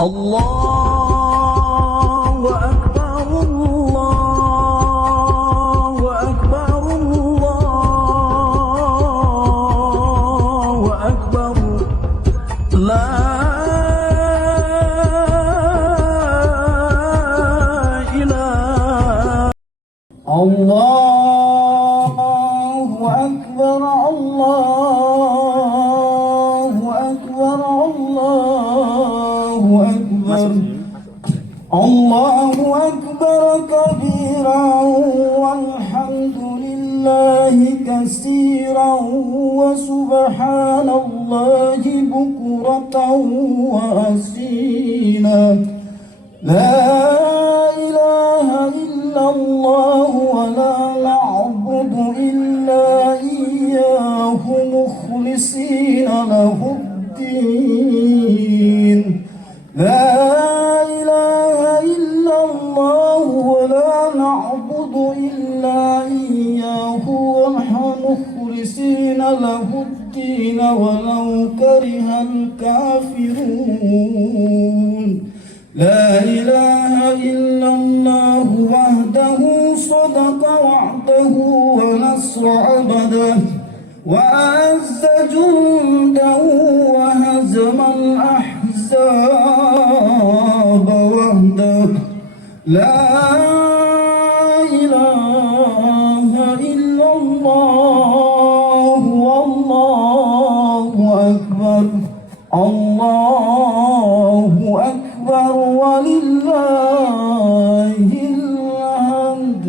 الله أكبر الله أكبر الله أكبر لا إله الله أكبر الله أكبر الله أكبر الله أكبر كبيرا والحمد لله كثيرا وسبحان الله بكرة وأصيلا لا إله إلا الله ولا نعبد إلا إياه مخلصين له الدين لا إله إلا الله ولا نعبد إلا إياه مخلصين له الدين ولو كره الكافرون لا إله إلا الله وحده صدق وعده ونصر عبده وأعز جنده وهزم الأحزاب وحده لا إله إلا الله والله أكبر الله أكبر ولله الحمد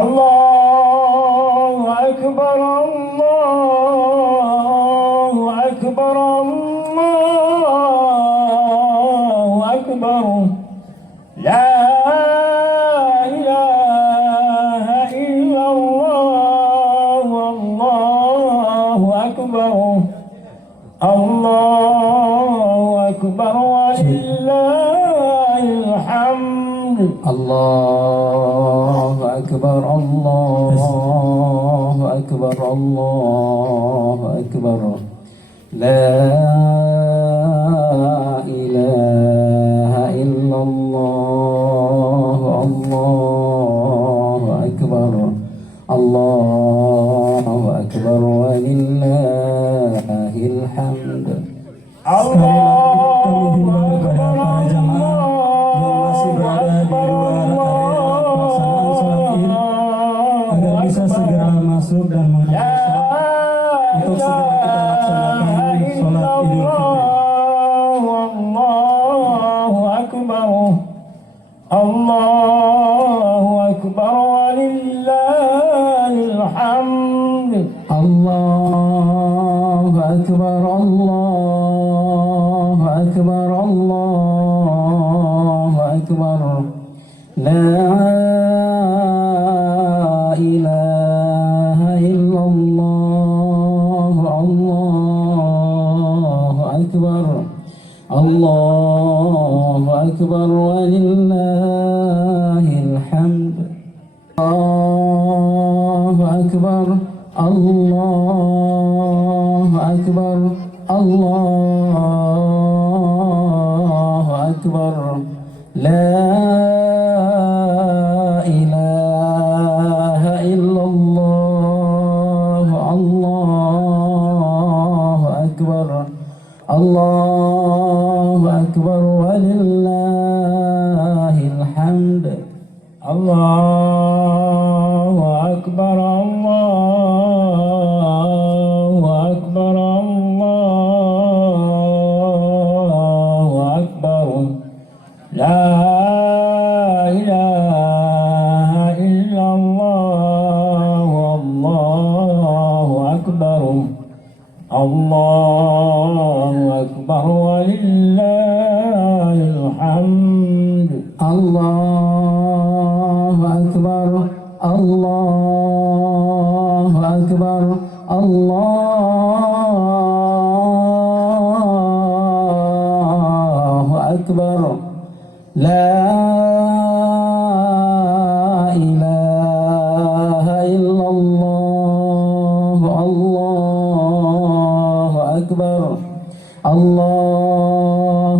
الله أكبر الله أكبر الله أكبر لا إله إلا الله والله أكبر الله أكبر ولله الحمد الله أكبر الله أكبر الله أكبر لا إله إلا الله الله أكبر الله أكبر ولله الحمد bisa segera masuk dan menghadap untuk segera kita laksanakan sholat Idul Fitri. Allahu Akbar, Allahu Akbar, walillahil hamd. Allahu Akbar, Allahu Akbar, Allahu Akbar. La ilaha illallah, Allahu Akbar, Allahu Akbar, walillahil hamd. Allahu Akbar, Allahu Akbar, Allahu Akbar. La Allahu Akbar, walillahil hamd. Allahu Akbar, Allahu Akbar, Allahu Akbar. La ilaha illallah, wallahu akbar. Allahu Akbar, walillahil hamd. Allahu Akbar, Allahu Akbar, Allahu Akbar. La ilaha illallah, Allahu Akbar, Allahu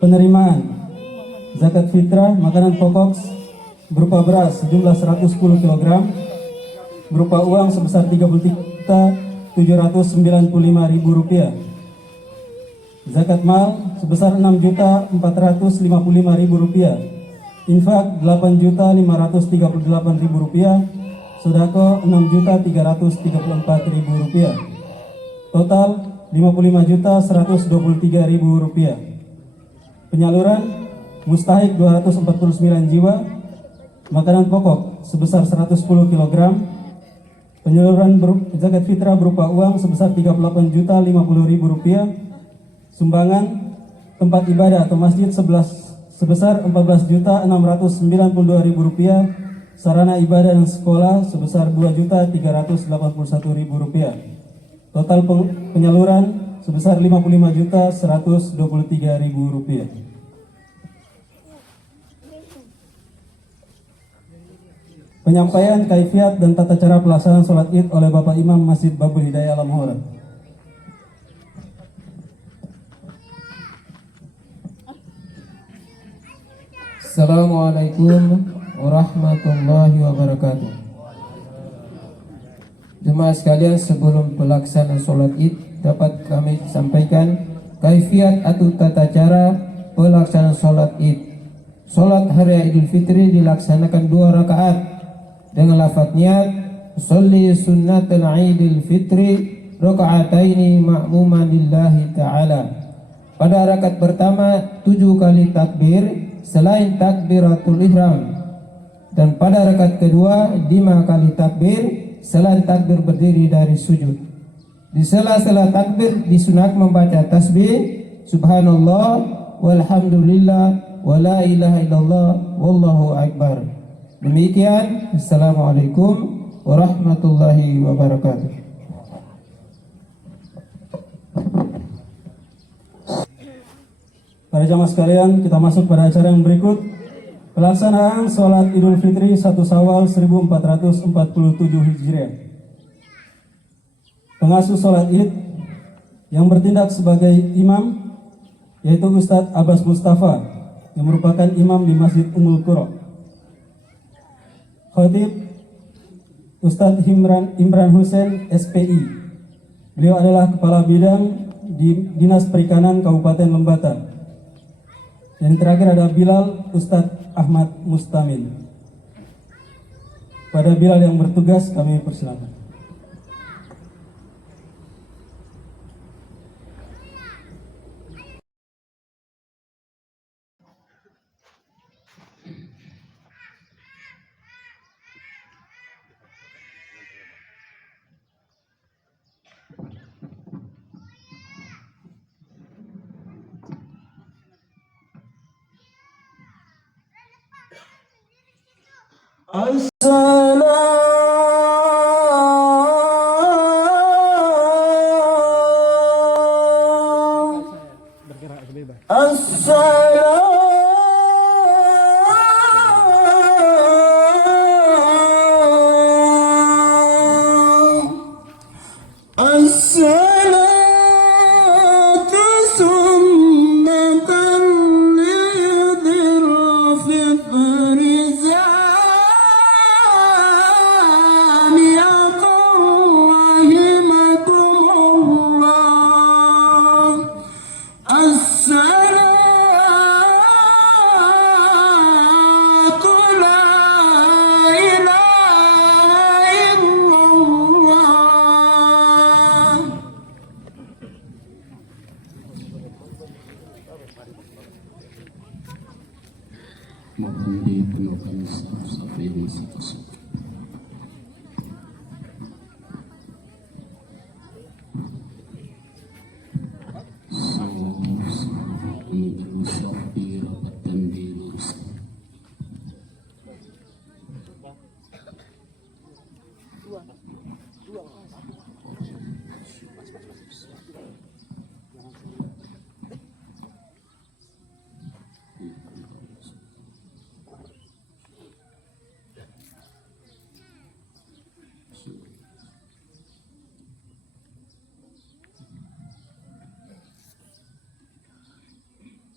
Penerimaan zakat fitrah makanan pokok berupa beras sejumlah 110 kg, berupa uang sebesar Rp30.795.000. Zakat mal sebesar Rp6.455.000. Infak Rp8.538.000. Sedekah Rp6.334.000. Total Rp55.123.000. Penyaluran mustahik 249 jiwa, makanan pokok sebesar 110 kg, penyaluran zakat fitrah berupa uang sebesar Rp38.050.000, sumbangan tempat ibadah atau masjid sebesar Rp14.692.000, sarana ibadah dan sekolah sebesar Rp2.381.000. Total penyaluran sebesar Rp55.123.000. Penyampaian kaifiat dan tata cara pelaksanaan sholat Id oleh Bapak Imam Masjid Babul Hidayah Lamhora. Assalamualaikum warahmatullahi wabarakatuh. Jemaah sekalian, sebelum pelaksanaan sholat Id dapat kami sampaikan kaifiat atau tata cara pelaksanaan sholat Id. Sholat hari raya Idul Fitri dilaksanakan 2 rakaat dengan lafaz niat sholli sunnatal Idul Fitri rakaataini ma'muman lillahi ta'ala. Pada rakaat pertama 7 kali takbir selain takbiratul ihram, dan pada rakaat kedua 5 kali takbir selain takbir berdiri dari sujud. Di sela-sela takbir disunat membaca tasbih subhanallah walhamdulillah wala ilaha illallah wallahu akbar. Demikian, assalamualaikum warahmatullahi wabarakatuh. Para jamaah sekalian, kita masuk pada acara yang berikut. Pelaksanaan sholat Idul Fitri 1 Syawal 1447 Hijriah. Pengasuh sholat Id yang bertindak sebagai imam yaitu Ustadz Abbas Mustafa yang merupakan imam di Masjid Ummul Qura. Khatib Ustadz Imran Hussein SPI. Beliau adalah Kepala Bidang di Dinas Perikanan Kabupaten Lembata. Dan terakhir ada Bilal Ustadz Ahmad Mustamin. Pada Bilal yang bertugas kami persilakan. Mohon dipenuhkan saf-saf ini satu-satu. Menuju saf dirapatkan diluruskan.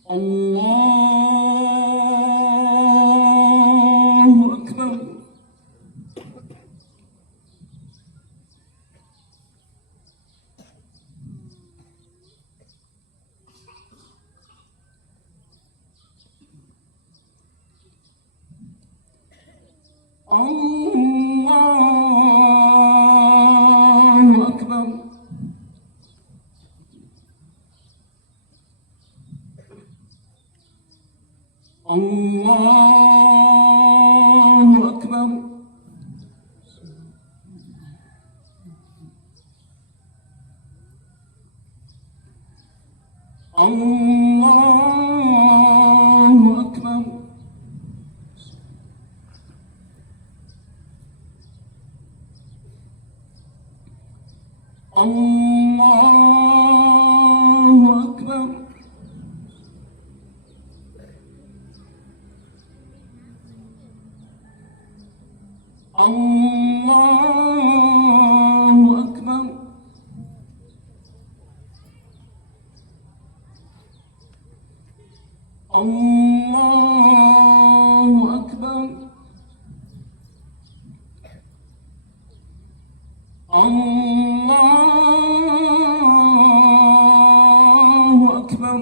الله أكبر. الله أكبر. الله أكبر. الله أكبر. الله أكبر. الله أكبر. الله أكبر. الله أكبر.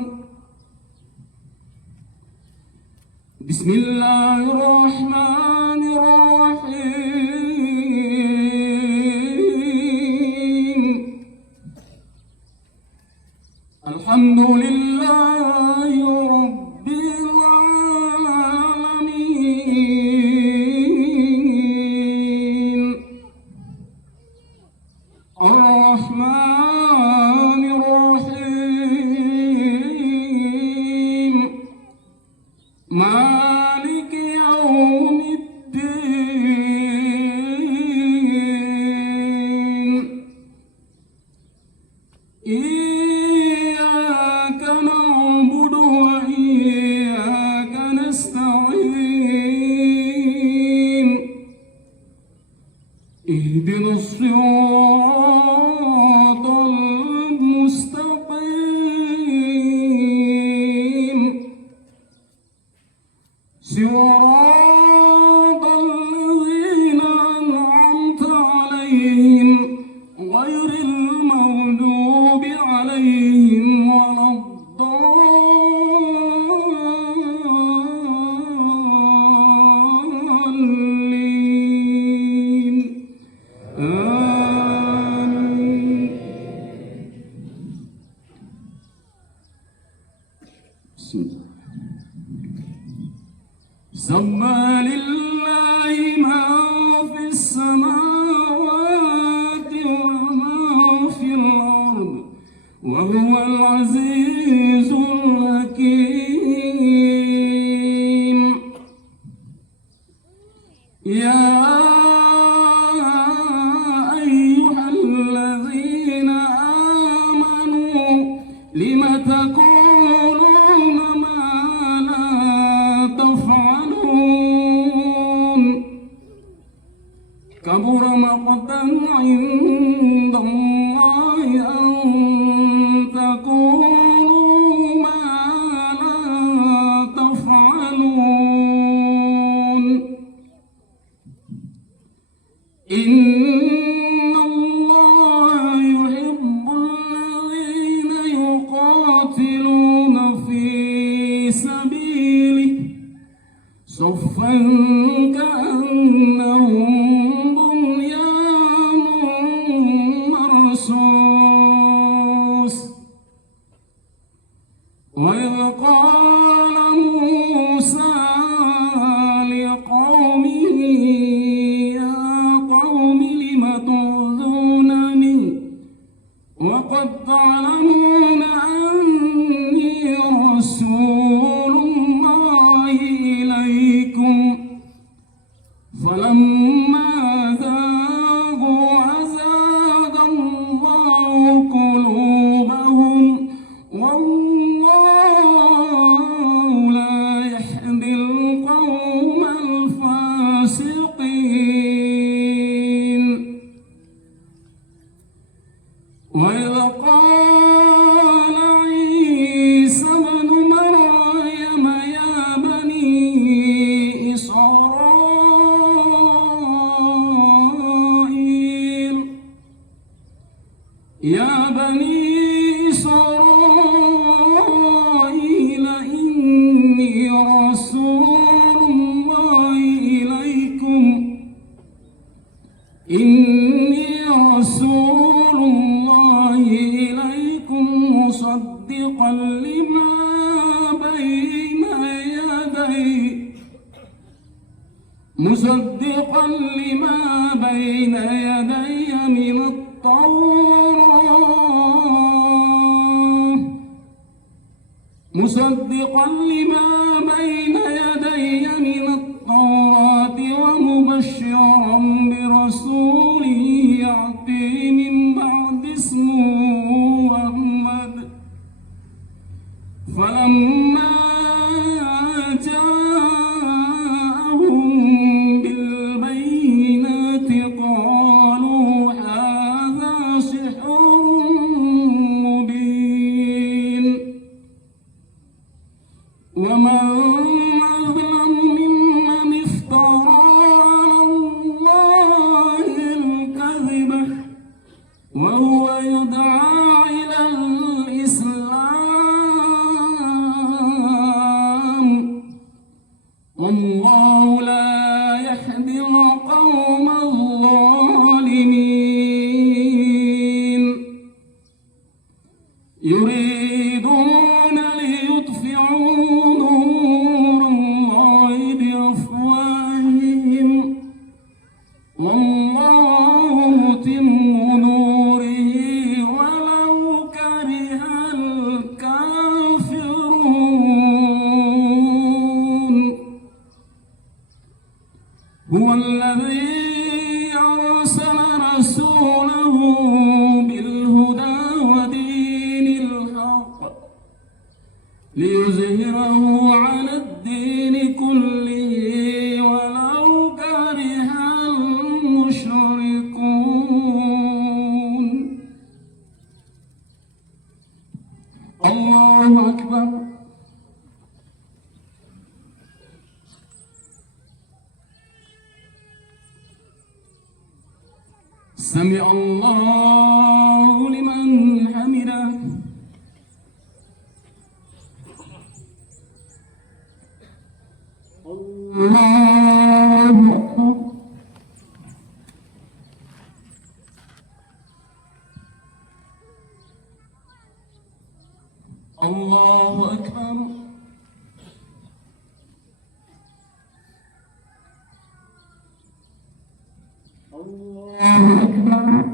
بسم الله الرحمن الرحيم. الحمد لله رب العالمين. الرحمن الرحيم. مالك يوم الدين. إياك نعبد وإياك نستعين. اهدنا الصراط المستقيم. صراط الذين أنعمت عليهم غير المغضوب عليهم ولا الضالين. آمين. بسم الله. سبح لله ما في السماوات وما في الأرض وهو العزيز الحكيم. يا أيها الذين آمنوا لم تقولون ما لا تفعلون. كبر مقتا عند الله أن تقولوا ما لا تفعلون. إن الله يحب الذين يقاتلون في سبيله صفا كأنهم بنيان مرصوص. وإذ قال موسى لقومه يا قوم لم تؤذونني وقد تعلمون أني رسول الله إليكم. فلما ذاقوا أزاغ الله قلوبهم والله لا يهدي القوم الفاسقين. وإذ قال عيسى ابن مريم يا بني إسرائيل إني رسول الله إليكم مصدقا لما بين يدي من التوراة ومبشرا برسول يأتي من بعد اسمه أحمد فلما جاءهم بالبينات قالوا هذا سحر مبين ومن أظلم ممن افترى على الله الكذب وهو يدعى إلى الإسلام والله لا يهدي القوم الظالمين يريدون ليطفئوا نور الله بأفواههم والله متم نوره ولو كره الكافرون هو الذي أرسل رسوله بالهدى ودين الحق ليظهره على الدين كله ولو كره المشركون الله أكبر سمع الله لمن حمده الله أكبر الله أكبر الله أكبر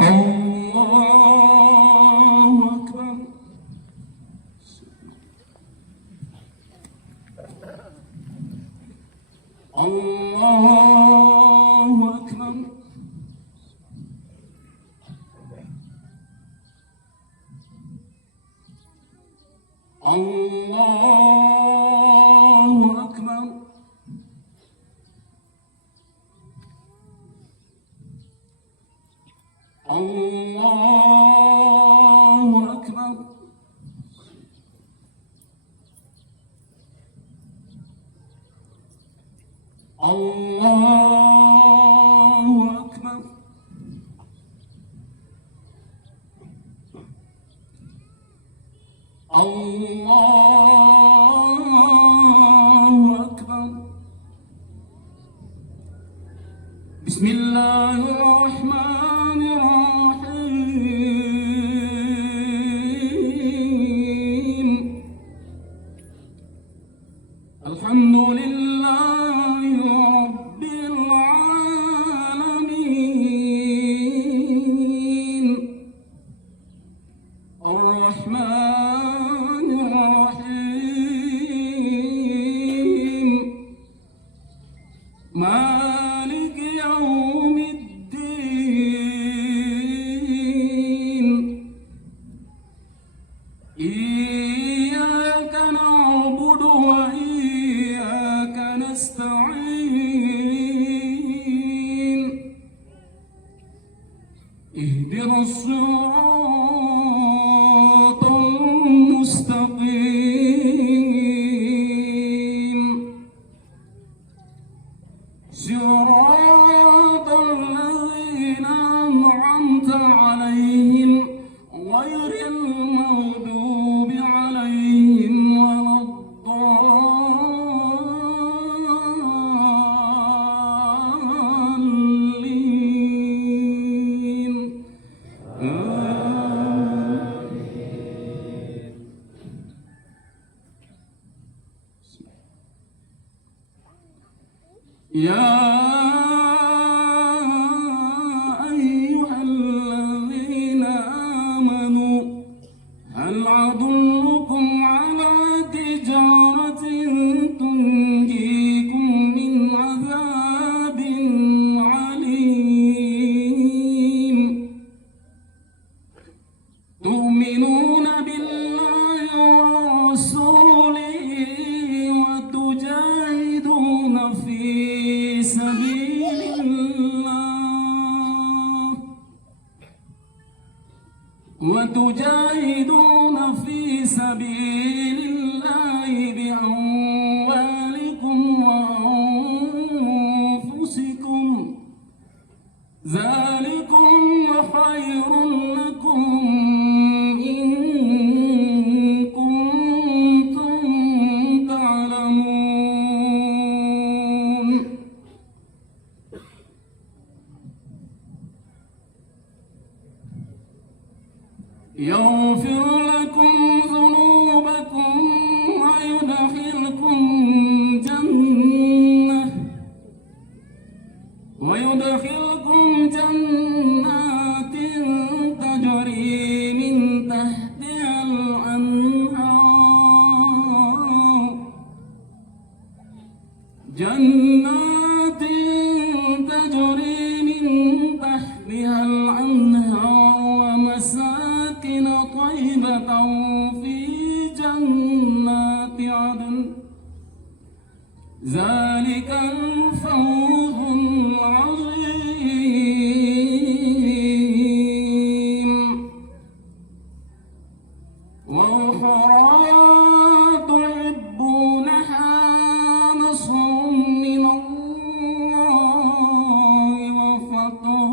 الله أكبر الله أكبر الله أكبر الله أكبر الله أكبر الله أكبر بسم الله الرحمن الرحيم الحمد لله رب العالمين الرحمن الرحيم مالك يوم الدين إياك نعبد وإياك نستعين اهدنا الصراط المستقيم يا أيها الذين آمنوا هل أدلكم على تجارة تنجيكم من عذاب عليم تؤمنون بالله ورسوله وتجاهدون في سبيل الله بأموالكم وأنفسكم ذلكم خير لكم إن كنتم تعلمون يغفر لكم ذنوبكم ويدخلكم جنات تجري من تحتها الأنهار ومساكن طيبة في جنات عدن ذلك الفوز العظيم وأخرى تحبونها نصر من الله وفتح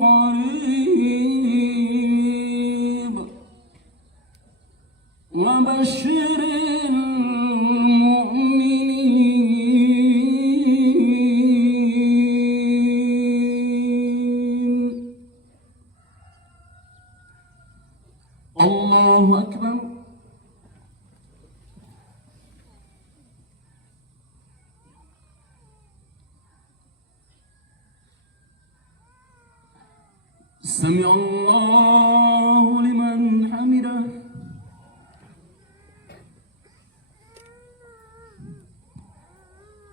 قريب وبشر المؤمنين. الله أكبر. سمع الله لمن حمده.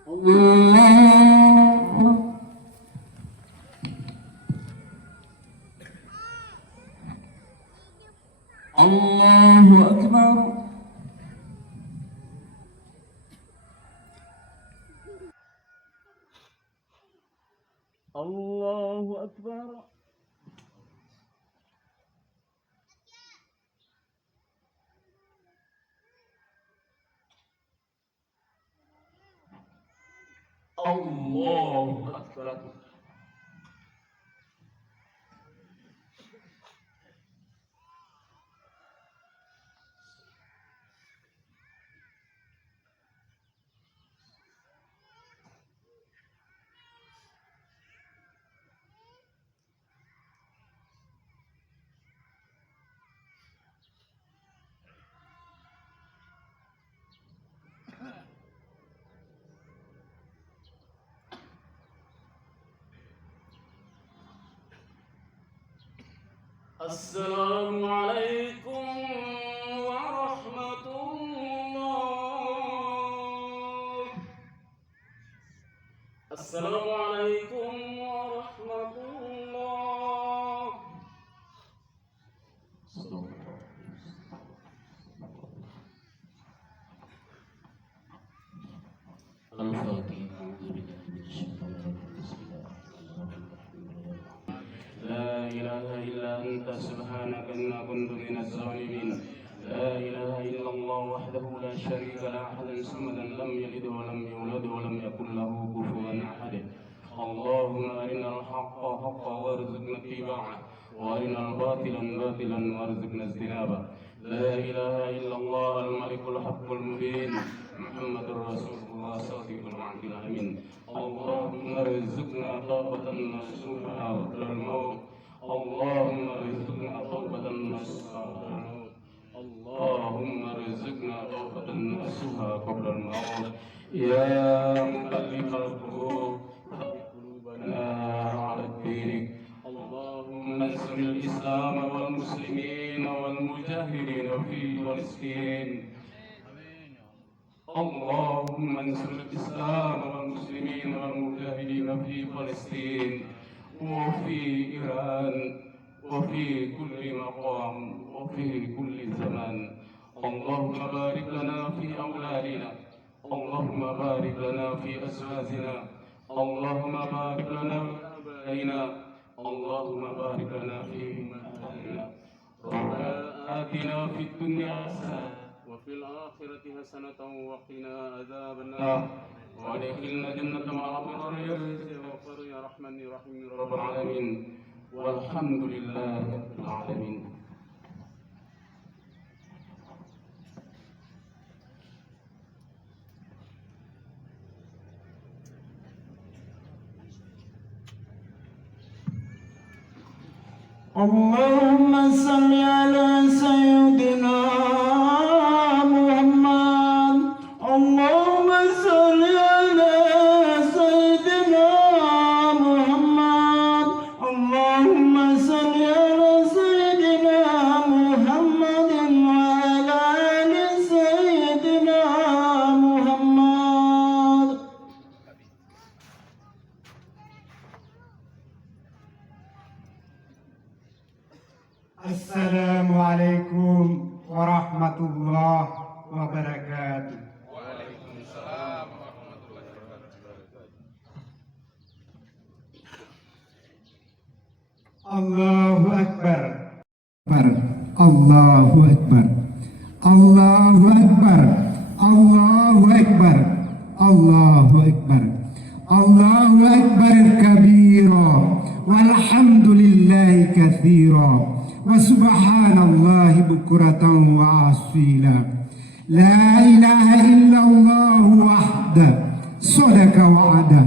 الله أكبر. الله أكبر. الله أكبر. السلام عليكم ورحمة الله. السلام عليكم ورحمة الله. لا إله إلا أنت سبحانك إنا كنت من الظالمين. لا إله إلا الله وحده لا شريك له أحدا صمدا لم يلد ولم يولد ولم يكن له كفوا أحد. اللهم أرنا الحق حقا وارزقنا اتباعه وأرنا الباطل باطلا وارزقنا اجتنابه. لا إله إلا الله الملك الحق المبين محمد رسول الله صادق الوعد الأمين. اللهم ارزقنا توبة نصوحها قبل الموت. اللهم ارزقنا توبة نصوحها قبل الموت. اللهم ارزقنا توبة نصوحها قبل الموت. يا مؤلف القلوب ثبت قلوبنا على دينك. اللهم انصر الإسلام والمسلمين والمجاهدين في فلسطين. اللهم انصر الإسلام والمسلمين والمجاهدين في فلسطين وفي إيران وفي كل مقام وفي كل زمان. اللهم بارك لنا في أولادنا، اللهم بارك لنا في أزواجنا، اللهم بارك لنا في آبائنا، اللهم بارك لنا في أمهاتنا. ربنا آتنا في الدنيا حسنة وفي الآخرة حسنة وقنا عذاب النار وادخلنا جنة مع الأبرار يا غفار يا رحمن يا رحيم يا رب العالمين. والحمد لله رب العالمين. اللهم صل على سيدنا محمد. اللهم صل على سيدنا محمد. اللهم صل على سيدنا محمد وعلى آل سيدنا محمد. Assalamualaikum warahmatullahi wabarakatuh. Waalaikumsalam warahmatullahi wabarakatuh. Allahu Akbar. Allahu Akbar. Allahu Akbar. Allahu Akbar. Allahu Akbar. Allahu Akbar kabira walhamdulillahi katsira wa subhanallahi bukratan wa asila. La ilaha illallah wahda sadaqa wa'ada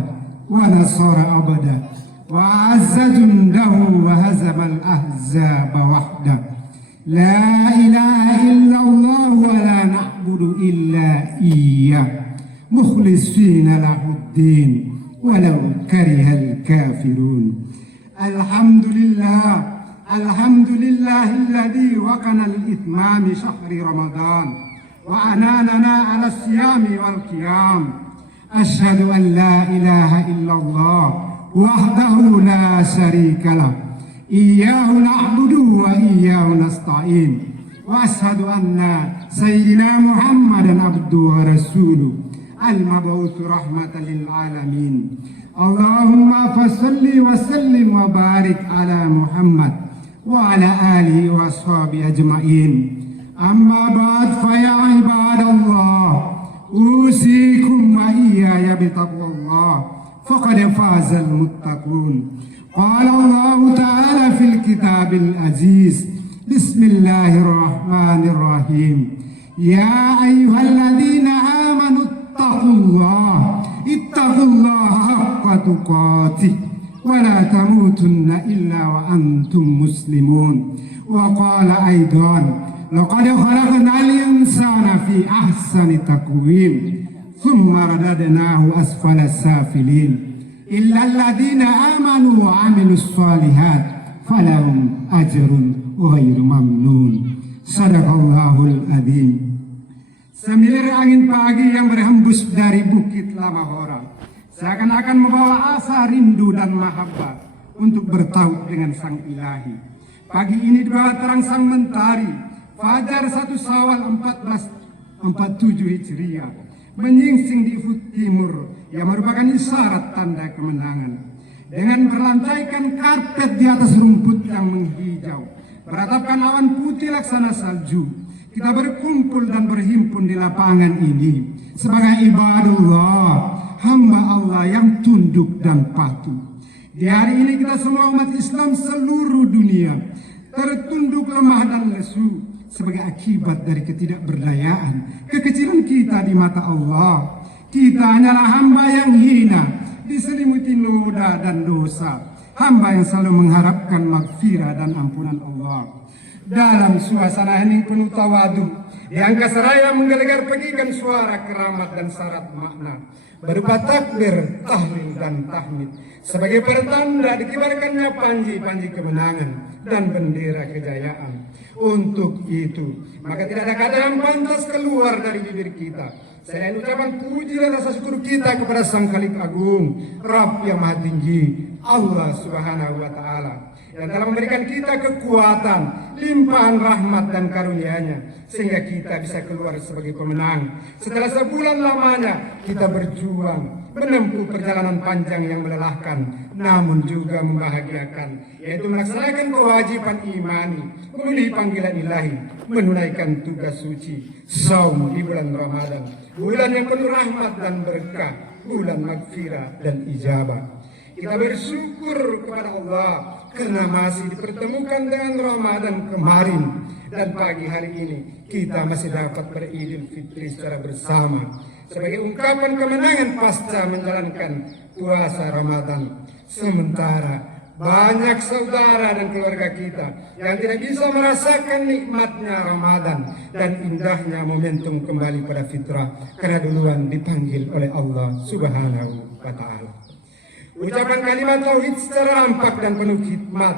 wa nasara abada wa azza jundahu wa hazama al-ahzaba wahda. La ilaha illallah wa la na'budu illa iyyah mukhlisina lahuddin walau karihal kafirun. Alhamdulillah. Alhamdulillahilladzi waqana al-ithmami syahri Ramadan wa ananana ala siyami wal qiyam. Asyhadu an la ilaha illallah wahdahu la syarika lah. Iyyahu na'budu wa iyyahu nasta'in. Wa asyhadu anna sayyidina Muhammadan abduhu wa rasuluh al-mab'uts rahmatan lil alamin. Allahumma fasalli wa sallim wa barik ala Muhammad wa ala alihi wa ashabihi ajma'in. Amma ba'd fa ya ibadallah usikum wa iyaya bitaqwallah faqad faza al-muttaqun. Qala Allah ta'ala fil kitabil aziz. Bismillahirrahmanirrahim. Ya ayyuhalladzina amanu ittaqullaha haqqa tuqatih wa la tamutunna illa wa antum muslimun. Wa qala aidan laqad khalaqnal insana fi ahsani taqwim thumma radadnahu asfala safilin illa alladhina amanu wa amilus solihat falahum ajrun ghairu mamnun. Sadaqallahul adzim. Semilir angin pagi yang berhembus dari bukit Lamahora seakan-akan membawa asa, rindu dan mahabbah untuk bertauhid dengan Sang Ilahi. Pagi ini di bawah terang sang mentari, Fajar 1 Syawal 1447 Hijriah, menyingsing di ufuk timur yang merupakan isyarat tanda kemenangan. Dengan berlantaikan karpet di atas rumput yang menghijau, beratapkan awan putih laksana salju, kita berkumpul dan berhimpun di lapangan ini sebagai ibadullah, hamba Allah yang tunduk dan patuh. Di hari ini kita semua umat Islam seluruh dunia tertunduk lemah dan lesu sebagai akibat dari ketidakberdayaan, kekecilan kita di mata Allah. Kita hanyalah hamba yang hina, diselimuti noda dan dosa, hamba yang selalu mengharapkan maghfirah dan ampunan Allah. dalam suasana hening penuh tawadu. Di angka seraya menggelegar pegikan suara keramat dan syarat makna berupa takbir, tahlil dan tahmid sebagai pertanda dikibarkannya panji-panji kemenangan dan bendera kejayaan. Untuk itu, maka tidak ada kata yang pantas keluar dari bibir kita selain ucapan puji dan rasa syukur kita kepada Sang Khalik Agung, Rabb yang Maha Tinggi, Allah Subhanahu wa Ta'ala, yang telah memberikan kita kekuatan, limpahan rahmat dan karunia-Nya sehingga kita bisa keluar sebagai pemenang. Setelah sebulan lamanya kita berjuang menempuh perjalanan panjang yang melelahkan namun juga membahagiakan, yaitu melaksanakan kewajiban imani, memenuhi panggilan ilahi, menunaikan tugas suci saum di bulan Ramadan, bulan yang penuh rahmat dan berkah, bulan magfirah dan ijabah. Kita bersyukur kepada Allah karena masih dipertemukan dengan Ramadan kemarin, dan pagi hari ini kita masih dapat beridul fitri secara bersama sebagai ungkapan kemenangan pasca menjalankan puasa Ramadan. Sementara banyak saudara dan keluarga kita yang tidak bisa merasakan nikmatnya Ramadan dan indahnya momentum kembali pada fitrah karena duluan dipanggil oleh Allah Subhanahu wa Ta'ala. Ucapan kalimat tauhid secara rampak dan penuh hikmat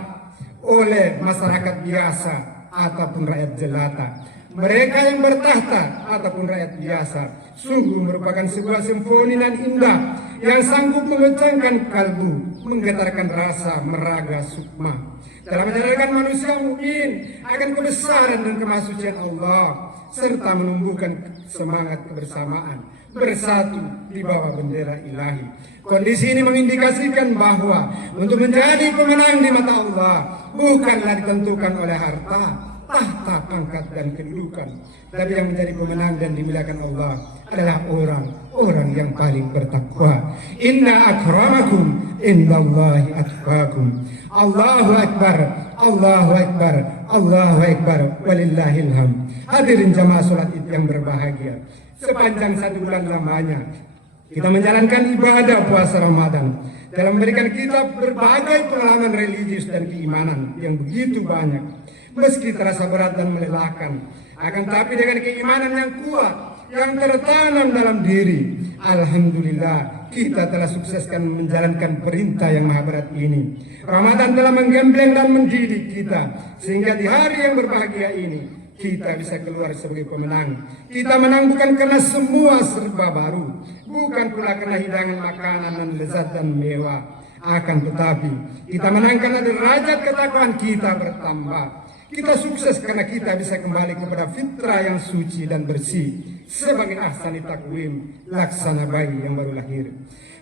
oleh masyarakat biasa ataupun rakyat jelata, mereka yang bertahta ataupun rakyat biasa, sungguh merupakan sebuah simfoni dan indah yang sanggup menggoncangkan kalbu, menggetarkan rasa meraga sukma dalam menjadikan manusia mukmin akan kebesaran dan kemahsucian Allah, serta menumbuhkan semangat kebersamaan bersatu di bawah bendera ilahi. Kondisi ini mengindikasikan bahwa untuk menjadi pemenang di mata Allah bukanlah ditentukan oleh harta, tahta, pangkat dan kedudukan, tapi yang menjadi pemenang dan dimuliakan Allah adalah orang-orang yang paling bertakwa. Inna akramakum indallahi atqakum. Allahu akbar, Allahu akbar, Allahu akbar, walillahil hamd. Hadirin jamaah salat Id yang berbahagia, sepanjang 1 bulan lamanya kita menjalankan ibadah puasa Ramadan dalam memberikan kita berbagai pengalaman religius dan keimanan yang begitu banyak. Meski terasa berat dan melelahkan, akan tapi dengan keimanan yang kuat yang tertanam dalam diri, alhamdulillah kita telah sukseskan menjalankan perintah yang maha berat ini. Ramadan telah menggembleng dan mendidik kita sehingga di hari yang berbahagia ini kita bisa keluar sebagai pemenang. Kita menang bukan karena semua serba baru, bukan pula karena hidangan makanan dan lezat dan mewah, akan tetapi kita menang karena derajat ketakwaan kita bertambah. Kita sukses karena kita bisa kembali kepada fitrah yang suci dan bersih sebagai ahsani takwim, laksana bayi yang baru lahir.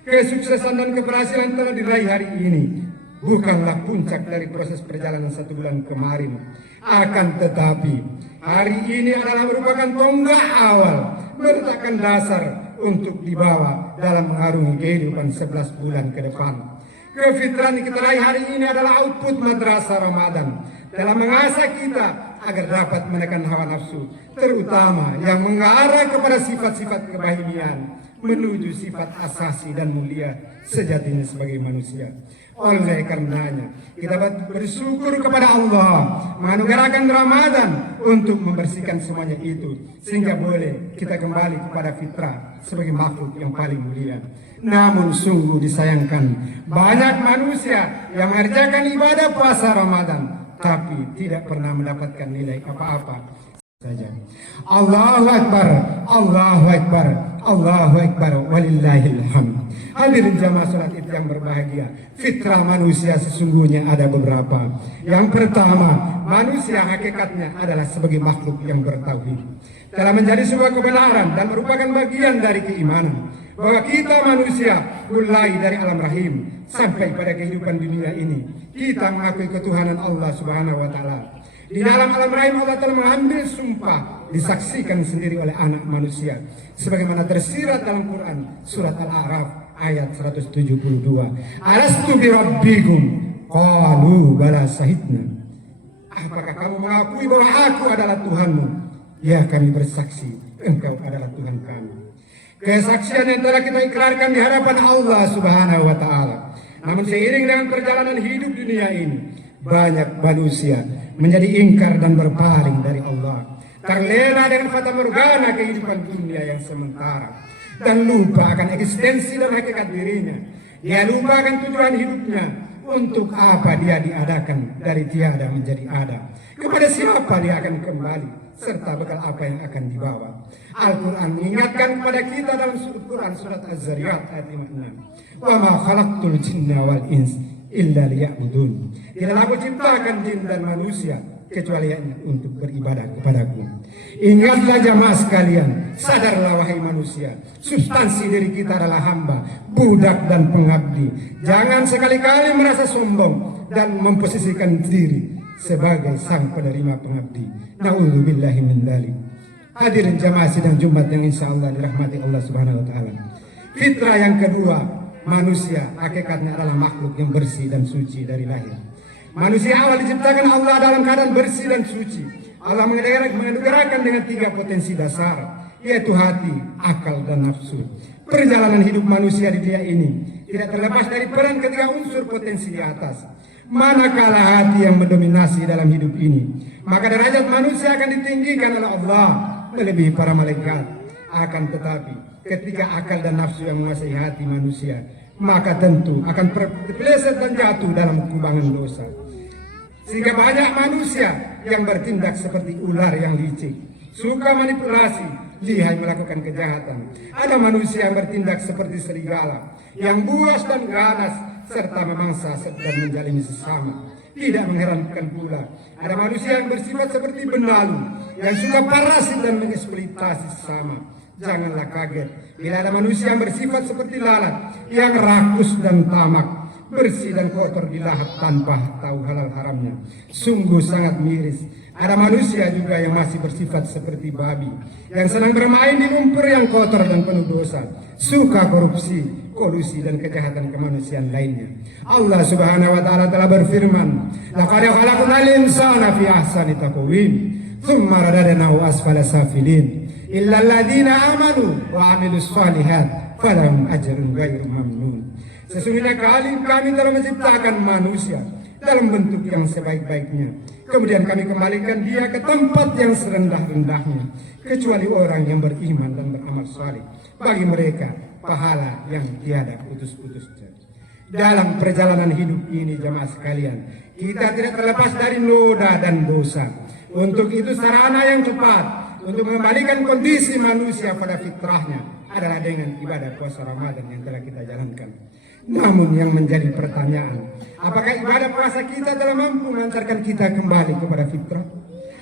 Kesuksesan dan keberhasilan telah diraih hari ini bukanlah puncak dari proses perjalanan 1 bulan kemarin. Akan tetapi hari ini adalah merupakan tonggak awal, meletakkan dasar untuk dibawa dalam mengarungi kehidupan 11 bulan ke depan. Kefitrahan yang kita raih hari ini adalah output madrasah Ramadan dalam mengasah kita agar dapat menekan hawa nafsu, terutama yang mengarah kepada sifat-sifat kebahagiaan menuju sifat asasi dan mulia sejatinya sebagai manusia. Oleh karenanya kita bersyukur kepada Allah menganugerahkan Ramadan untuk membersihkan semuanya itu sehingga boleh kita kembali kepada fitrah sebagai makhluk yang paling mulia. Namun sungguh disayangkan banyak manusia yang mengerjakan ibadah puasa Ramadan tapi tidak pernah mendapatkan nilai apa-apa saja. Allahu akbar, Allahu akbar, Allahu akbar, walillahil hamd. Hadirin jamaah salat Id yang berbahagia, fitrah manusia sesungguhnya ada beberapa. Yang pertama, manusia hakikatnya adalah sebagai makhluk yang bertauhid. Telah menjadi sebuah kebenaran dan merupakan bagian dari keimanan bahwa kita manusia mulai dari alam rahim sampai pada kehidupan dunia ini kita mengakui ketuhanan Allah Subhanahu wa Ta'ala. Di dalam alam rahim Allah telah mengambil sumpah disaksikan sendiri oleh anak manusia sebagaimana tersirat dalam Quran surat Al-A'raf ayat 172. Alastu bi rabbikum qalu bala sahidna. Apakah kamu mengakui bahwa aku adalah Tuhanmu? Ya, kami bersaksi engkau adalah Tuhan kami. Kesaksian yang telah kita ikrarkan di hadapan Allah Subhanahu wa Ta'ala. Namun seiring dengan perjalanan hidup dunia ini, banyak manusia menjadi ingkar dan berpaling dari Allah, terlena dengan fata morgana kehidupan dunia yang sementara, dan lupa akan eksistensi dan hakikat dirinya. Dia lupa akan tujuan hidupnya, untuk apa dia diadakan dari tiada menjadi ada, kepada siapa dia akan kembali, serta bekal apa yang akan dibawa. Al-Quran mengingatkan kepada kita dalam Quran surat Az-Zariyat ayat 56, wa ma khalaqtul jinna wal ins illa liya'budun. Tidaklah aku ciptakan jin dan manusia kecuali untuk beribadah kepadaku. Ingatlah jamaah sekalian, sadarlah wahai manusia, substansi diri kita adalah hamba, budak dan pengabdi. Jangan sekali-kali merasa sombong dan memposisikan diri sebagai sang penerima pengabdi. Na'udzubillahi min dzalik. Hadirin jamaah sidang Jumat yang insyaallah dirahmati Allah Subhanahu wa taala. Fitrah yang kedua, manusia hakikatnya adalah makhluk yang bersih dan suci dari lahir. Manusia awal diciptakan Allah dalam keadaan bersih dan suci. Allah menganugerahkan dengan 3 potensi dasar, yaitu hati, akal, dan nafsu. Perjalanan hidup manusia di dunia ini tidak terlepas dari peran ketiga unsur potensi di atas. Manakala hati yang mendominasi dalam hidup ini, maka derajat manusia akan ditinggikan oleh Allah melebihi para malaikat. Akan tetapi ketika akal dan nafsu yang menguasai hati manusia, maka tentu akan terpeleset dan jatuh dalam kubangan dosa. Sehingga banyak manusia yang bertindak seperti ular yang licik, suka manipulasi, lihai melakukan kejahatan. Ada manusia yang bertindak seperti serigala, yang buas dan ganas, serta memangsa dan menjalimi sesama. Tidak mengherankan pula, ada manusia yang bersifat seperti benalu, yang suka parasit dan mengeksploitasi sesama. Janganlah kaget bila ada manusia yang bersifat seperti lalat, yang rakus dan tamak, bersih dan kotor dilahap tanpa tahu halal haramnya. Sungguh sangat miris. Ada manusia juga yang masih bersifat seperti babi, yang senang bermain di lumpur yang kotor dan penuh dosa, suka korupsi, kolusi dan kejahatan kemanusiaan lainnya. Allah Subhanahu wa taala telah berfirman, laqad khalaqnal insana fi ahsani taqwim, tsumma radadnahu asfala safilin, illa alladziina amanu wa 'amilus shalihat falahum ajrun ghairu mamnun. Sesungguhnya kami telah menciptakan manusia dalam bentuk yang sebaik-baiknya, kemudian kami kembalikan dia ke tempat yang serendah-rendahnya, kecuali orang yang beriman dan beramal saleh. Bagi mereka pahala yang tiada putus-putusnya. Dalam perjalanan hidup ini jamaah sekalian, kita tidak terlepas dari noda dan dosa. Untuk itu sarana yang tepat untuk mengembalikan kondisi manusia pada fitrahnya adalah dengan ibadah puasa Ramadan yang telah kita jalankan. Namun yang menjadi pertanyaan, apakah ibadah puasa kita telah mampu mengantarkan kita kembali kepada fitrah?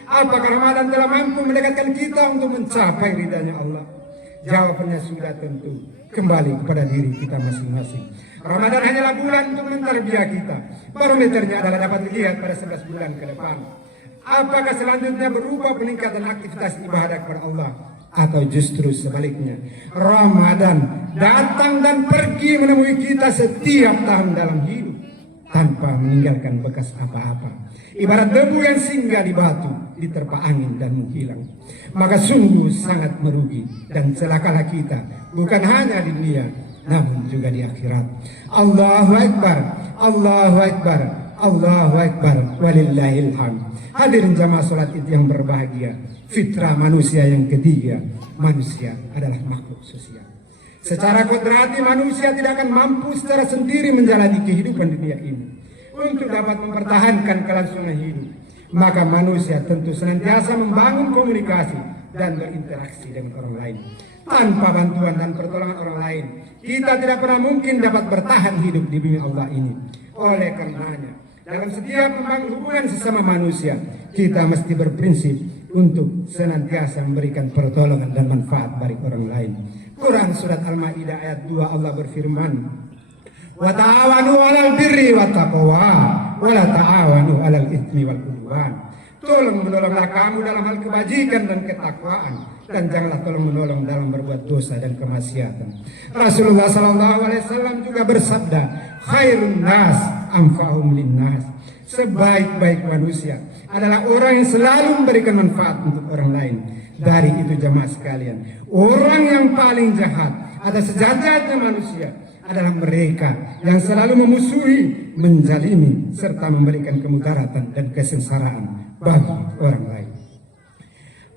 Apakah Ramadan telah mampu mendekatkan kita untuk mencapai ridhanya Allah? Jawabannya sudah tentu kembali kepada diri kita masing-masing. Ramadan hanyalah bulan untuk mentarbiah kita. Barometernya adalah dapat dilihat pada 11 bulan ke depan. Apakah selanjutnya berupa peningkatan aktivitas ibadah kepada Allah, atau justru sebaliknya, Ramadan datang dan pergi menemui kita setiap tahun dalam hidup tanpa meninggalkan bekas apa-apa, ibarat debu yang singgah di batu, diterpa angin dan menghilang. Maka sungguh sangat merugi dan celakalah kita, bukan hanya di dunia namun juga di akhirat. Allahu Akbar, Allahu Akbar, Allahu Akbar, walillahil hamd. Hadirin jamaah salat Id yang berbahagia, fitrah manusia yang ketiga, manusia adalah makhluk sosial. Secara kodrati manusia tidak akan mampu secara sendiri menjalani kehidupan di dunia ini. Untuk dapat mempertahankan kelangsungan hidup, maka manusia tentu senantiasa membangun komunikasi dan berinteraksi dengan orang lain. Tanpa bantuan dan pertolongan orang lain, kita tidak pernah mungkin dapat bertahan hidup di bumi Allah ini. Oleh karenanya, dalam setiap membangun hubungan sesama manusia, kita mesti berprinsip untuk senantiasa memberikan pertolongan dan manfaat bagi orang lain. Quran surat Al-Maidah ayat 2 Allah berfirman, wa ta'awanu 'alal birri wat taqwa wa la ta'awanu 'alal itsmi wal 'udwan. Tolong menolonglah kamu dalam hal kebajikan dan ketakwaan, dan janganlah tolong menolong dalam berbuat dosa dan kemaksiatan. Rasulullah SAW juga bersabda, khairun nas anfa'uhum linnas. Sebaik-baik manusia adalah orang yang selalu memberikan manfaat untuk orang lain. Dari itu jamaah sekalian, orang yang paling jahat atau sejahat-jahatnya manusia adalah mereka yang selalu memusuhi, menzalimi, serta memberikan kemudaratan dan kesengsaraan bagi orang lain.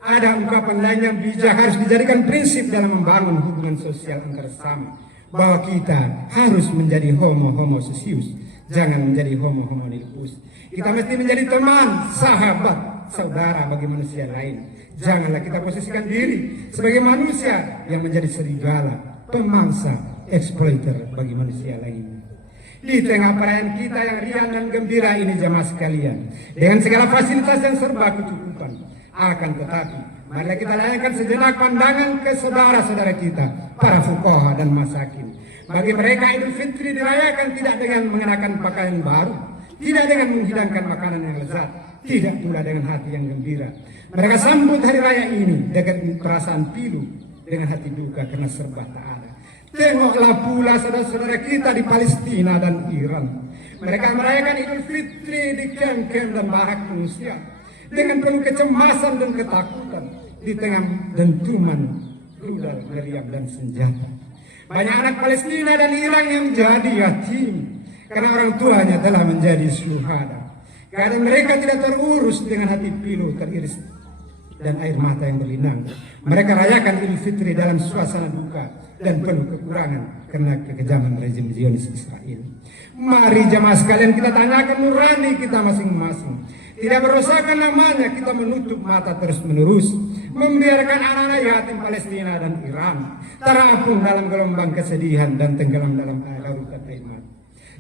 Ada ungkapan lain yang bijak harus dijadikan prinsip dalam membangun hubungan sosial antar sesama, bahwa kita harus menjadi homo sosius, jangan menjadi homo lupus. Kita mesti menjadi teman, sahabat, saudara bagi manusia lain. Janganlah kita posisikan diri sebagai manusia yang menjadi serigala, pemangsa, eksploiter bagi manusia lain. Di tengah perayaan kita yang riang dan gembira ini jamaah sekalian, dengan segala fasilitas yang serba kecukupan, akan tetapi marilah kita layangkan sejenak pandangan ke saudara-saudara kita, para fuqaha dan masakin. Bagi mereka Idul Fitri dirayakan tidak dengan mengenakan pakaian baru, tidak dengan menghidangkan makanan yang lezat, tidak pula dengan hati yang gembira. Mereka sambut hari raya ini dengan perasaan pilu, dengan hati duka karena serba tak ada. Tengoklah pula saudara-saudara kita di Palestina dan Iran. Mereka merayakan Idul Fitri di kem-kem dan barak pengungsian dengan penuh kecemasan dan ketakutan di tengah dentuman rudal, meriam dan senjata. Banyak anak Palestina dan Iran yang menjadi yatim karena orang tuanya telah menjadi syuhada. Karena mereka tidak terurus dengan hati pilu teriris dan air mata yang berlinang. Mereka rayakan Idul Fitri dalam suasana duka dan penuh kekurangan karena kekejaman rezim Zionis Israel. Mari jamaah sekalian kita tanyakan nurani kita masing-masing. Tidak berusahakan namanya kita menutup mata terus-menerus, membiarkan anak-anak yatim Palestina dan Iran terapung dalam gelombang kesedihan dan tenggelam dalam lautan air mata.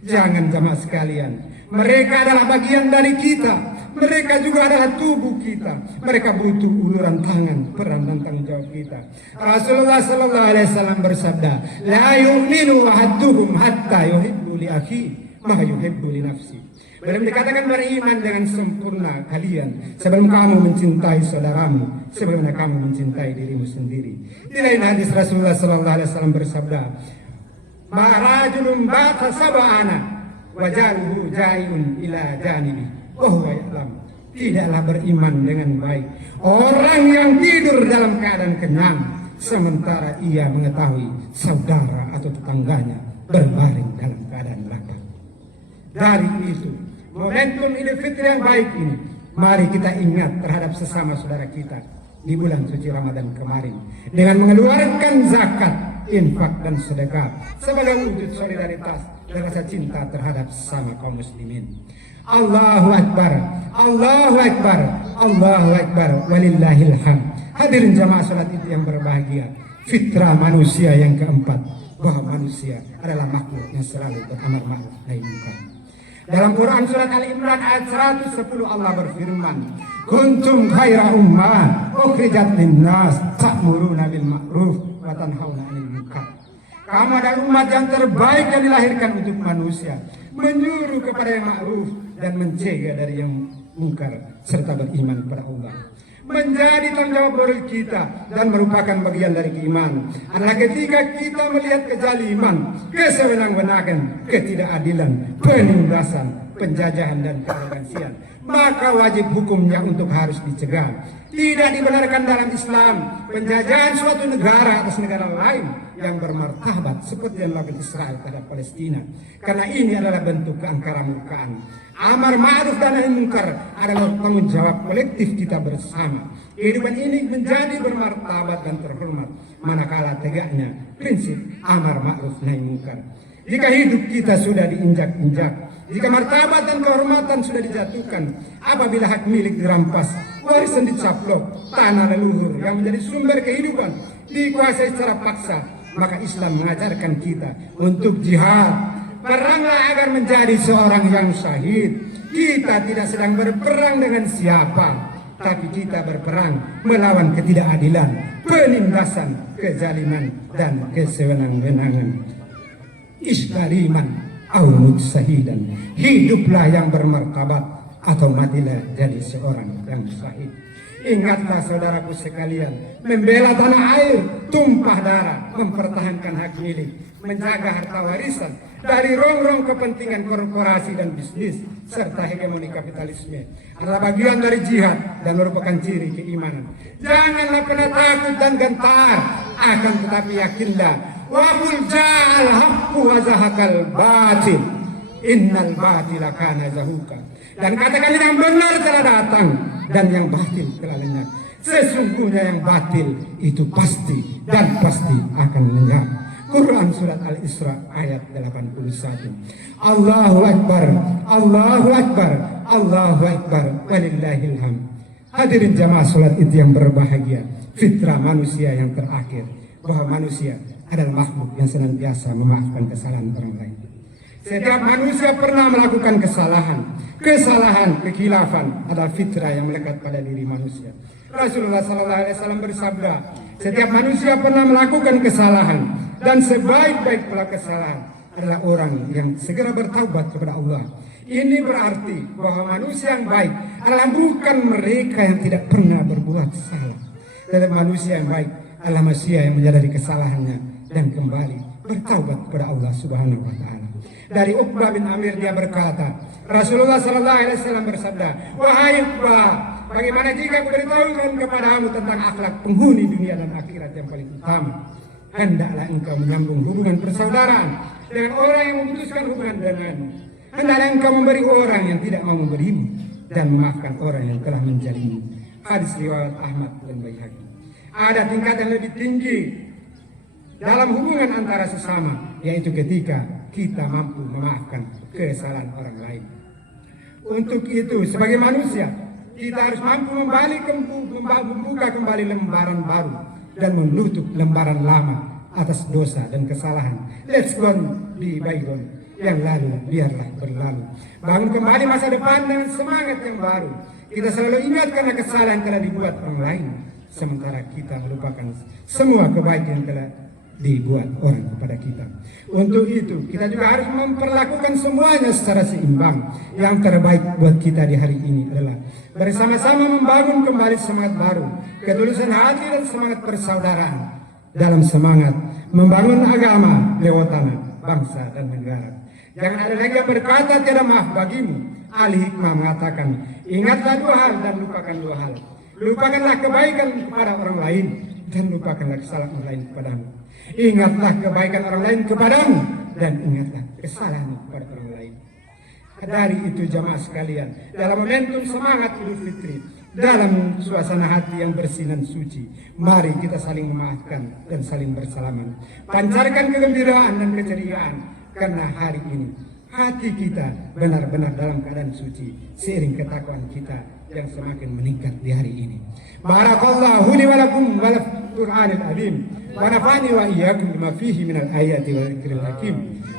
Jangan jamaah sekalian, mereka adalah bagian dari kita, mereka juga adalah tubuh kita, mereka butuh uluran tangan, peran dan tanggung jawab kita. Rasulullah sallallahu alaihi wasallam bersabda, la yu'minu ahadukum hatta yuhibbu li akhi ma yuhibbu li nafsi. Belum dikatakan beriman dengan sempurna kalian sebelum kamu mencintai saudaramu sebagaimana kamu mencintai dirimu sendiri. Di lain hadis Rasulullah sallallahu alaihi wasallam bersabda, "Marajulun bata sab'ana wa jaluhu jai'un ila janibi wa huwa ya'lam." Tidaklah beriman dengan baik orang yang tidur dalam keadaan kenyang sementara ia mengetahui saudara atau tetangganya berbaring dalam keadaan lapar. Dari itu, momentum Idul Fitri yang baik ini, mari kita ingat terhadap sesama saudara kita di bulan suci Ramadan kemarin dengan mengeluarkan zakat, infak dan sedekah sebagai wujud solidaritas dan rasa cinta terhadap sesama kaum muslimin. Allahu Akbar, Allahu Akbar, Allahu Akbar, walillahil hamd. Hadirin jamaah salat Id yang berbahagia, fitrah manusia yang keempat, bahwa manusia adalah makhluk yang selalu beramar ma'ruf nahi munkar. Dalam Quran surat Ali Imran ayat 110 Allah berfirman, kuntum khaira ummah ukhrijat linnas ta'muruna bil ma'ruf wa tanhauna 'anil munkar. Kamu adalah umat yang terbaik yang dilahirkan untuk manusia, menyuruh kepada yang ma'ruf dan mencegah dari yang mungkar serta beriman kepada Allah. Menjadi tanggung jawab moral kita dan merupakan bagian dari keimanan adalah ketika kita melihat kezaliman, kesewenang-wenangan, ketidakadilan, penindasan, penjajahan dan kearogansian, maka wajib hukumnya untuk harus dicegah. Tidak dibenarkan dalam Islam penjajahan suatu negara atas negara lain yang bermartabat seperti yang dilakukan Israel terhadap Palestina, karena ini adalah bentuk keangkara-murkaan. Amar ma'ruf dan nahi munkar adalah tanggung jawab kolektif kita bersama. Kehidupan ini menjadi bermartabat dan terhormat manakala tegaknya prinsip amar ma'ruf nahi munkar. Jika hidup kita sudah diinjak-injak, jika martabat dan kehormatan sudah dijatuhkan, apabila hak milik dirampas, warisan dicaplok, tanah leluhur yang menjadi sumber kehidupan dikuasai secara paksa, maka Islam mengajarkan kita untuk jihad. Peranglah agar menjadi seorang yang syahid. Kita tidak sedang berperang dengan siapa, tapi kita berperang melawan ketidakadilan, penindasan, kezaliman, dan kesewenang-wenangan. Iskariman au mutsahidan, hiduplah yang bermartabat atau matilah jadi seorang yang syahid. Ingatlah saudaraku sekalian, membela tanah air, tumpah darah, mempertahankan hak milik, menjaga harta warisan dari rongrong kepentingan korporasi dan bisnis serta hegemoni kapitalisme adalah bagian dari jihad dan merupakan ciri keimanan. Janganlah pernah takut dan gentar, akan tetapi yakinlah wabul ja'al haqqu wa zahaqal batil innal batila kana zahuqa. Dan katakan yang benar telah datang dan yang batil telah lenyap. Sesungguhnya yang batil itu pasti dan pasti akan lenyap. Quran surat Al-Isra ayat 81. Allahu Akbar, Allahu Akbar, Allahu Akbar, walillahil hamd. Hadirin jamaah salat Id yang berbahagia, fitrah manusia yang terakhir bahwa manusia adalah makhluk yang senantiasa memaafkan kesalahan orang lain. Setiap manusia pernah melakukan kesalahan, kekhilafan adalah fitrah yang melekat pada diri manusia. Rasulullah SAW bersabda, setiap manusia pernah melakukan kesalahan dan sebaik-baik pelaku kesalahan adalah orang yang segera bertaubat kepada Allah. Ini berarti bahwa manusia yang baik adalah bukan mereka yang tidak pernah berbuat salah. Tetapi manusia yang baik adalah manusia yang menyadari kesalahannya dan kembali bertaubat kepada Allah Subhanahu wa taala. Dari Uqbah bin Amir dia berkata, Rasulullah SAW bersabda, wahai Uqbah, bagaimana jika aku beritahukan kepadamu tentang akhlak penghuni dunia dan akhirat yang paling utama? Hendaklah engkau menyambung hubungan persaudaraan dengan orang yang memutuskan hubungan denganmu. Hendaklah engkau memberi orang yang tidak mau memberimu dan memaafkan orang yang telah menjalimu. Hadis riwayat Ahmad dan Baihaqi. Ada tingkat yang lebih tinggi dalam hubungan antara sesama, yaitu ketika kita mampu memaafkan kesalahan orang lain. Untuk itu, sebagai manusia, kita harus mampu membuka kembali lembaran baru dan menutup lembaran lama atas dosa dan kesalahan. Let's go be bygone. Yang lalu biarlah berlalu. Bangun kembali masa depan dengan semangat yang baru. Kita selalu ingat karena kesalahan telah dibuat orang lain, sementara kita melupakan semua kebaikan yang telah dibuat orang kepada kita. Untuk itu kita juga harus memperlakukan semuanya secara seimbang. Yang terbaik buat kita di hari ini adalah bersama-sama membangun kembali semangat baru, ketulusan hati dan semangat persaudaraan dalam semangat membangun agama lewat tanah, bangsa dan negara. Jangan ada lagi yang berkata tiada maaf bagimu. Ahli hikmah mengatakan, ingatlah dua hal dan lupakan dua hal. Lupakanlah kebaikan kepada orang lain dan lupakanlah kesalahan orang lain kepadamu. Ingatlah kebaikan orang lain kepadamu dan ingatlah kesalahan kepada orang lain. Dari itu jamaah sekalian, dalam momentum semangat Idul Fitri, dalam suasana hati yang bersih dan suci, mari kita saling memaafkan dan saling bersalaman. Pancarkan kegembiraan dan keceriaan, karena hari ini hati kita benar-benar dalam keadaan suci seiring ketakwaan kita yang semakin meningkat di hari ini. Barakallahu li wa lakum wal Qur'anil azim wa nafa'ani wa iyyakum bima fihi minal ayati wal dzikril hakim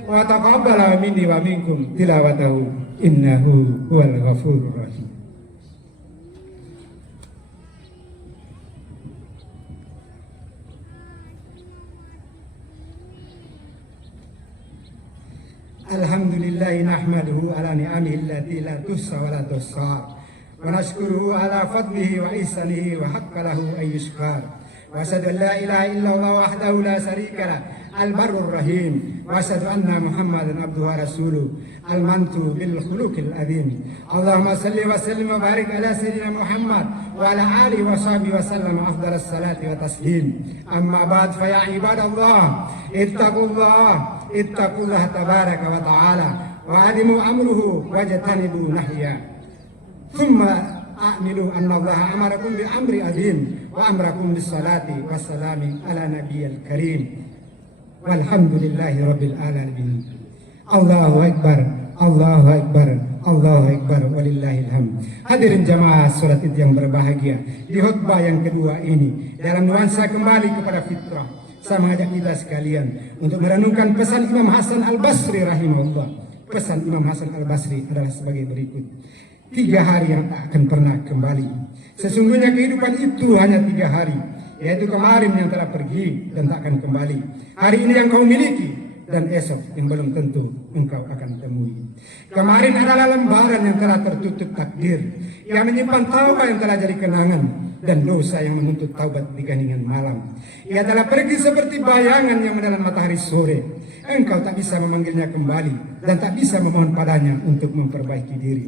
wa taqabbala minni wa minkum tilawatahu innahu huwal ghafurur rahim. Alhamdulillah nahmaduhu ala ni'amihi allati la tuhsa wa la tuhsa wa nashkuruhu ala fadlihi wa ihsanihi wa haqqa lahu an yushkar wa asyhadu an la ilaha illallah wahdahu la syarika lah al-barrur rahim wa asyhadu anna Muhammadan abduhu wa rasuluh al-mantu bil khuluqil azim. Allahumma salli wa sallim wa barik ala sayyidina Muhammad wa ala alihi wa sahbihi wa sallam afdalas salati wa taslim. Amma ba'd fa ya ibadallah ittaqullah tabaraka wa ta'ala wa adimu amruhu wajtanibu nahya. Thumma a'milu anna Allah amarakum bi amri azim wa amrakum bis salati wassalami ala nabiyyil karim. Walhamdulillahi rabbil alamin. Allahu akbar, Allahu akbar, Allahu akbar, walillahil hamd. Hadirin jamaah salat Id yang berbahagia, di khutbah yang kedua ini dalam nuansa kembali kepada fitrah, saya mengajak kita sekalian untuk merenungkan pesan Imam Hasan Al-Basri rahimahullah. Pesan Imam Hasan Al-Basri adalah sebagai berikut. 3 hari yang tak akan pernah kembali. Sesungguhnya kehidupan itu hanya 3 hari, yaitu kemarin yang telah pergi dan tak akan kembali, hari ini yang kau miliki, dan esok yang belum tentu engkau akan temui. Kemarin adalah lembaran yang telah tertutup takdir, yang menyimpan taubat yang telah jadi kenangan, dan dosa yang menuntut taubat di keheningan malam. Ia telah pergi seperti bayangan yang menelan matahari sore. Engkau tak bisa memanggilnya kembali dan tak bisa memohon padanya untuk memperbaiki diri.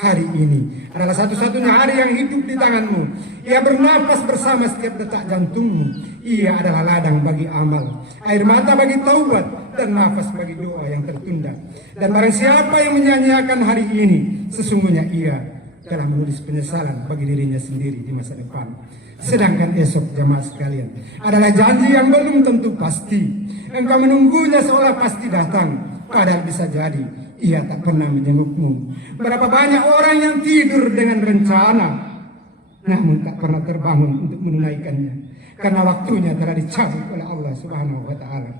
hari ini adalah satu-satunya hari yang hidup di tanganmu. Ia bernapas bersama setiap detak jantungmu. Ia adalah ladang bagi amal, air mata bagi taubat, dan nafas bagi doa yang tertunda. Dan barang siapa yang menyanyiakan hari ini, sesungguhnya ia telah menulis penyesalan bagi dirinya sendiri di masa depan. Sedangkan esok, jamaah sekalian, adalah janji yang belum tentu pasti. Engkau menunggunya seolah pasti datang, padahal bisa jadi ia tak pernah menjengukmu. Berapa banyak orang yang tidur dengan rencana, namun tak pernah terbangun untuk menunaikannya, karena waktunya telah dicabut oleh Allah Subhanahu wa Ta'ala.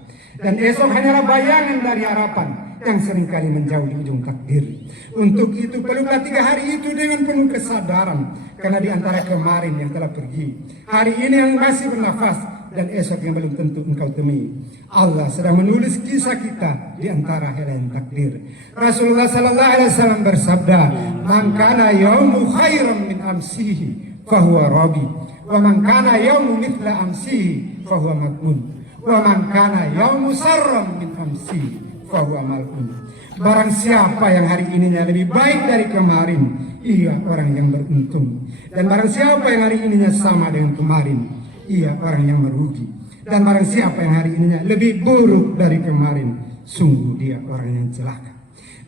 Dan esok hanyalah bayangan dari harapan yang seringkali menjauh di ujung takdir. Untuk itu peluklah 3 hari itu dengan penuh kesadaran, karena di antara kemarin yang telah pergi, hari ini yang masih bernafas, dan esok yang belum tentu engkau temui, Allah sedang menulis kisah kita di antara helaian takdir. Rasulullah sallallahu alaihi wasallam bersabda, "Man kana yaumu khairan min amsihi fahuwa rabi, wa man kana yaumu mithla amsihi fahuwa makmun, wa man kana yaumu sarran min amsihi fahuwa mal'un." Barang siapa yang hari ininya lebih baik dari kemarin, ia orang yang beruntung. Dan barang siapa yang hari ininya sama dengan kemarin, ia orang yang merugi. Dan barang siapa yang hari ininya lebih buruk dari kemarin, sungguh dia orang yang celaka.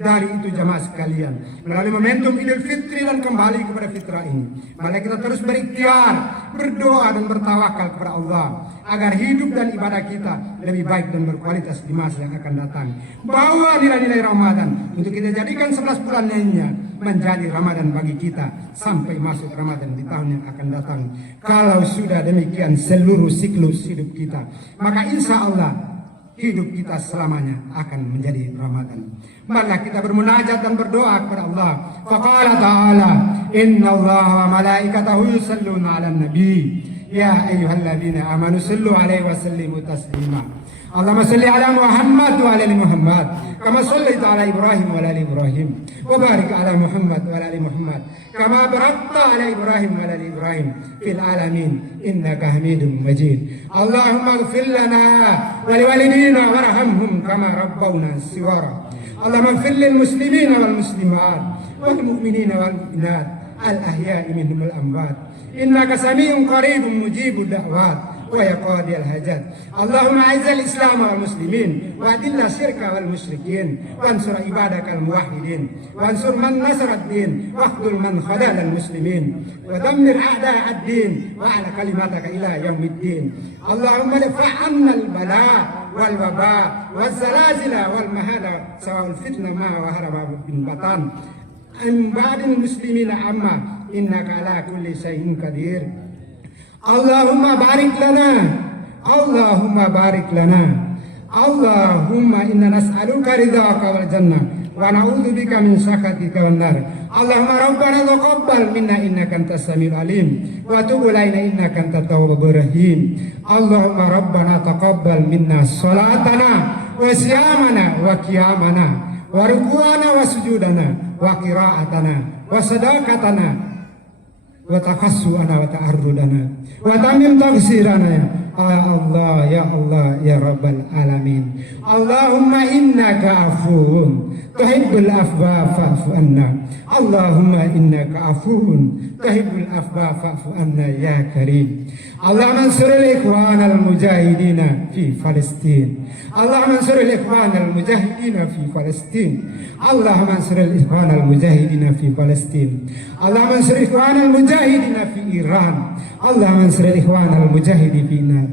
Dari itu jamaah sekalian, melalui momentum Idul Fitri dan kembali kepada fitrah ini, mari kita terus berikhtiar, berdoa dan bertawakal kepada Allah agar hidup dan ibadah kita lebih baik dan berkualitas di masa yang akan datang. Bawa nilai-nilai Ramadan untuk kita jadikan 11 bulan lainnya menjadi Ramadan bagi kita sampai masuk Ramadan di tahun yang akan datang. Kalau sudah demikian seluruh siklus hidup kita, maka insya Allah hidup kita selamanya akan menjadi Ramadan. Marilah kita bermunajat dan berdoa kepada Allah. Faqala ta'ala, "Inna Allah wa malaikatahu yusalluna 'alan nabi, ya ayyuhalladzina amanu sallu 'alaihi wa sallimu taslima. Allahumma salli 'ala Muhammad wa 'ala ali Muhammad, kama shallaita 'ala Ibrahim wa 'ala ali Ibrahim, wa barik 'ala Muhammad wa 'ala ali Muhammad, kama barakta 'ala Ibrahim wa 'ala ali Ibrahim fil alamin innaka Hamidum Majid. Allahumma ighfir lana wa liwalidina warhamhum kama rabbawna shighara. Allahumma ighfir lil muslimina wal muslimat wal mu'minina wal mu'minat al ahya'i minhum wal amwat. Innaka sami'un qaribun mujibud da'wat ويا قاضي الحاجات. اللهم اعز الاسلام والمسلمين واذل الشرك والمشركين وانصر عبادك الموحدين وانصر من نصر الدين واخذل من خذل المسلمين ودمر اعداء الدين واعلى كلمتك الى يوم الدين. اللهم ادفع عنا البلاء والوباء والزلازل والمهانه سواء الفتنه ما وهرب بالبطن عن بعض المسلمين عما انك على كل شيء قدير. Allahumma barik lana, Allahumma barik lana, Allahumma inna nas'aluka ridhaka wal jannah wa na'udzubika min sakhatika wan nar. Allahumma rabbana taqabbal minna innaka antas samiul alim wa tub alaina innaka antat tawwabur rahim. Allahumma rabbana taqabbal minna salatana wa siyamana wa qiyamana wa ruku'ana wa sujudana wa qira'atana wa sadaqatana wa takassuana wa ta'arrudana wa tamim taghsirana ya Allah ya Allah ya Rabbal alamin. Allahumma innaka afuwun tuhibbul afwa fa'fu anna. Allahumma innaka afuwun tuhibbul afwa fa'fu anna ya karim. Allahumma ansuril ikhwanal mujahidina fi Palestin. Allahumma ansuril ikhwanal mujahidina fi Palestin. Allahumma ansuril ikhwanal mujahidina fi Palestin. Allahumma ansuril ikhwanal mujahidina fi Iran. Allahumma ansuril ikhwanal mujahidina fi nar.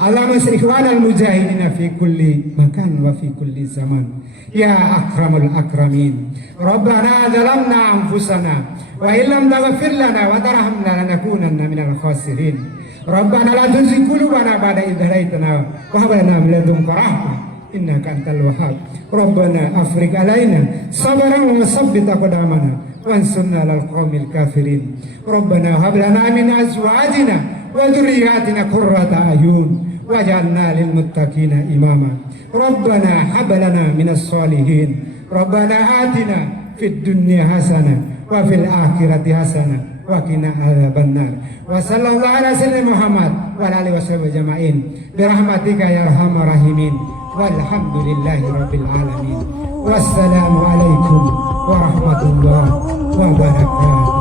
Allahumma ansuril ikhwanal mujahidina fi kulli makan wa fi kulli zaman. Ya akramul akramin. Rabbana zalamna anfusana wa illam taghfir lana wa tarhamna lanakunanna minal khasirin. Rabbana la tuzigh qulubana ba'da idh hadaytana wa hab lana min ladunka rahmah innaka antal wahhab. Rabbana afrigh alaina sabran wa tsabbit aqdamana wansurna 'alal qaumil kafirin. Rabbana hab lana min azwajina wa dhurriyyatina qurrata a'yun waj'alna lil muttaqina imama. Rabbana hab lana minas solihin. Rabbana atina fid dunya hasanah wa fil akhirati hasanah wa qina adzabannar. Wa sallallahu ala sayyidina Muhammad wa ala alihi washabihi ajma'in bi rahmatika ya arhamar rahimin walhamdulillahi rabbil alamin. Wassalamu alaikum warahmatullahi wabarakatuh.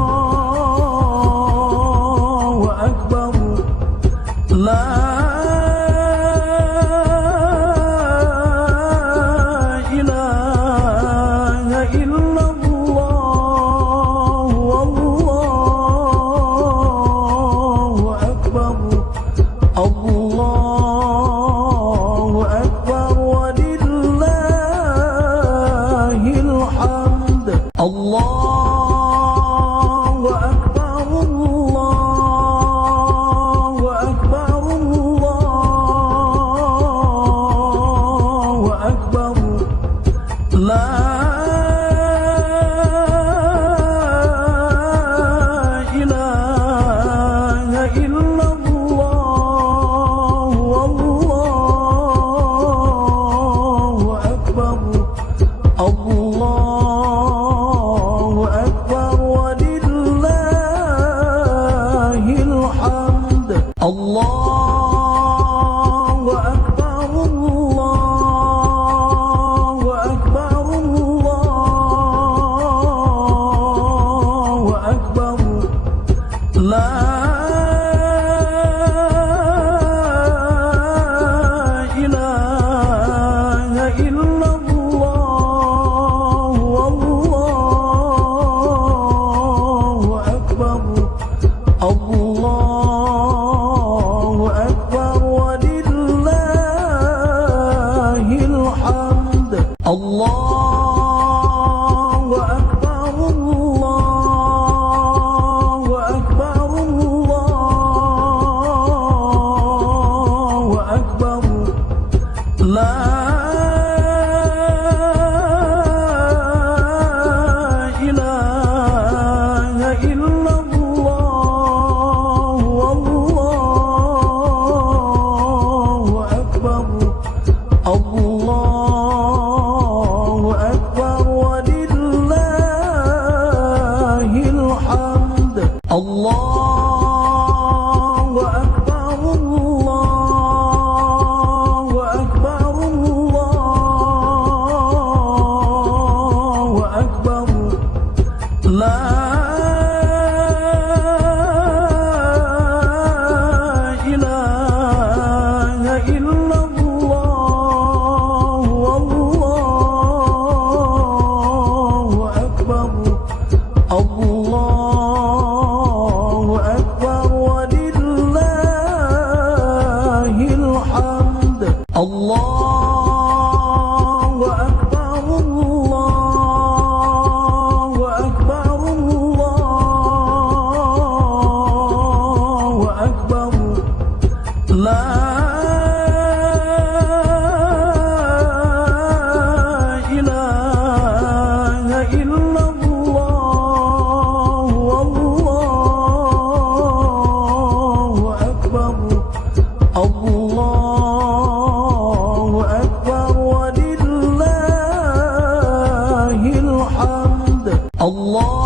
Allah